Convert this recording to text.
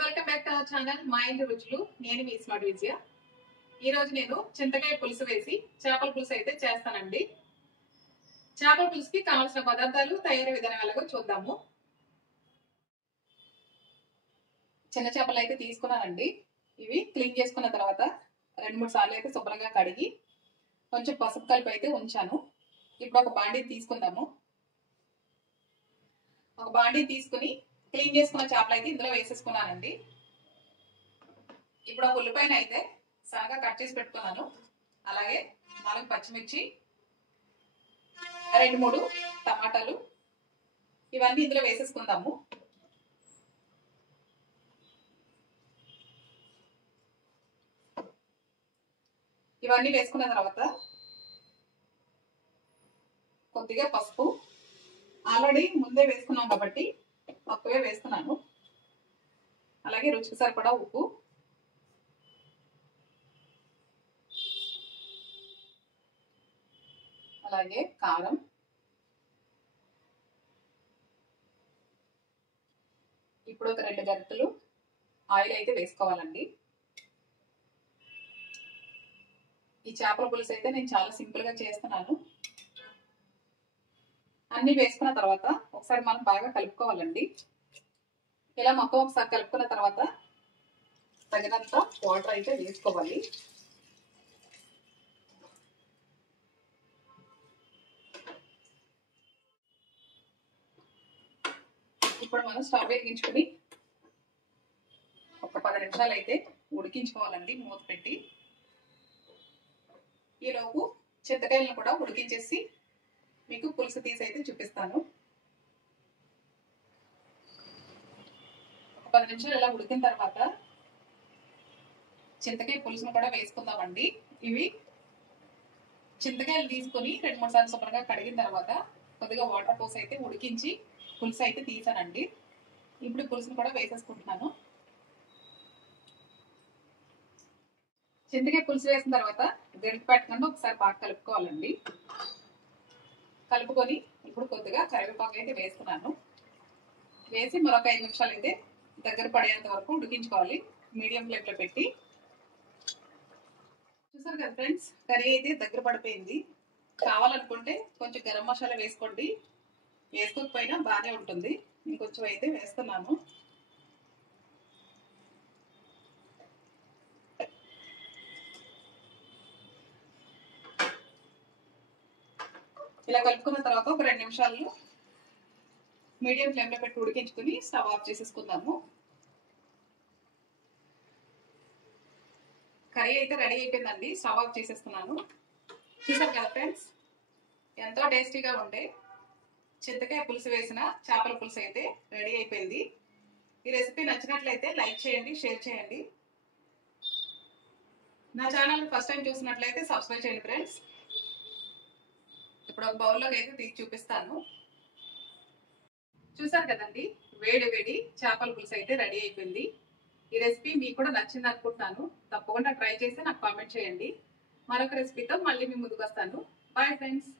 Welcome back to our channel మా ఇంటి రుచులు. నేను మీ స్మార్ట్ విజయ. ఈ రోజు నేను చింతకాయ పులుసు వేసి చేపల పులుసు అయితే చేస్తానండి. చేపల పులుసుకి కావాల్సిన పదార్థాలు, తయారీ విధానం ఎలాగో చూద్దాము. చిన్న చేపలు అయితే తీసుకున్నానండి. ఇవి క్లీన్ చేసుకున్న తర్వాత 2-3 సార్లు అయితే శుభ్రంగా కడిగి కొంచెం పసుపు కలిపి అయితే ఉంచాను. ఇప్పుడు ఒక బాండీ తీసుకుందాము. ఒక బాండీ తీసుకుని క్లీన్ చేసుకున్న చేపలు అయితే ఇందులో వేసేసుకున్నానండి. ఇప్పుడు ఒక ఉల్లిపాయను అయితే సన్నగా కట్ చేసి పెట్టుకున్నాను. అలాగే 4 పచ్చిమిర్చి, 2-3 టమాటాలు ఇవన్నీ ఇందులో వేసేసుకుందాము. ఇవన్నీ వేసుకున్న తర్వాత కొద్దిగా పసుపు, ఆల్రెడీ ముందే వేసుకున్నాం కాబట్టి తక్కువే వేస్తున్నాను. అలాగే రుచికి సరిపడా ఉప్పు, అలాగే కారం, ఇప్పుడు ఒక 2 గరిటెలు ఆయిల్ అయితే వేసుకోవాలండి. ఈ చేపల పులుసు అయితే నేను చాలా సింపుల్ గా చేస్తున్నాను. అన్ని వేసుకున్న తర్వాత ఒకసారి మనం బాగా కలుపుకోవాలండి. ఇలా మొత్తం ఒకసారి కలుపుకున్న తర్వాత తగినంత వాటర్ అయితే వేసుకోవాలి. ఇప్పుడు మనం స్టవ్ వెలిగించుకుని ఒక 10 నిమిషాలు అయితే ఉడికించుకోవాలండి మూత పెట్టి. ఈలోపు చింతకాయలను కూడా ఉడికించేసి మీకు పులుసు తీసి అయితే చూపిస్తాను. ఒక 10 నిమిషాలు ఇలా ఉడికిన తర్వాత చింతకాయ పులుసును కూడా వేసుకుందామండి. ఇవి చింతకాయలు తీసుకుని 2-3 సార్లు శుభ్రంగా కడిగిన తర్వాత కొద్దిగా వాటర్ పోసి అయితే ఉడికించి పులుసు అయితే తీసానండి. ఇప్పుడు పులుసును కూడా వేసేసుకుంటున్నాను. చింతకాయ పులుసు వేసిన తర్వాత గరిటె పెట్టకుండా ఒకసారి బాగా కలుపుకోవాలండి. కలుపుకొని ఇప్పుడు కొద్దిగా కరివేపాకు అయితే వేస్తున్నాను. వేసి మరొక 5 నిమిషాలు అయితే దగ్గర పడేంత వరకు ఉడికించుకోవాలి మీడియం ఫ్లేమ్లో పెట్టి. చూసారు కదా ఫ్రెండ్స్, కర్రీ అయితే దగ్గర పడిపోయింది. కావాలనుకుంటే కొంచెం గరం మసాలా వేసుకోండి, వేసుకోకపోయినా బాగానే ఉంటుంది. ఇంకొంచెం అయితే వేస్తున్నాను. ఇలా కలుపుకున్న తర్వాత ఒక 2 నిమిషాలు మీడియం ఫ్లేమ్లో పెట్టి ఉడికించుకుని స్టవ్ ఆఫ్ చేసేసుకుందాము. కర్రీ అయితే రెడీ అయిపోయిందండి. స్టవ్ ఆఫ్ చేసేస్తున్నాను. చూసారు కదా ఫ్రెండ్స్, ఎంతో టేస్టీగా ఉండే చింతకాయ పులుసు వేసిన చేపల పులుసు అయితే రెడీ అయిపోయింది. ఈ రెసిపీ నచ్చినట్లయితే లైక్ చేయండి, షేర్ చేయండి. నా ఛానల్ ఫస్ట్ టైం చూసినట్లయితే సబ్స్క్రైబ్ చేయండి ఫ్రెండ్స్. ఇప్పుడు ఒక బౌల్లోకి అయితే తీసి చూపిస్తాను. చూసారు కదండి, వేడి వేడి చేపల పులుసు అయితే రెడీ అయిపోయింది. ఈ రెసిపీ మీకు కూడా నచ్చింది అనుకుంటున్నాను. తప్పకుండా ట్రై చేసి నాకు కామెంట్ చేయండి. మరొక రెసిపీతో మళ్ళీ మీ ముందుకు వస్తాను. Bye friends.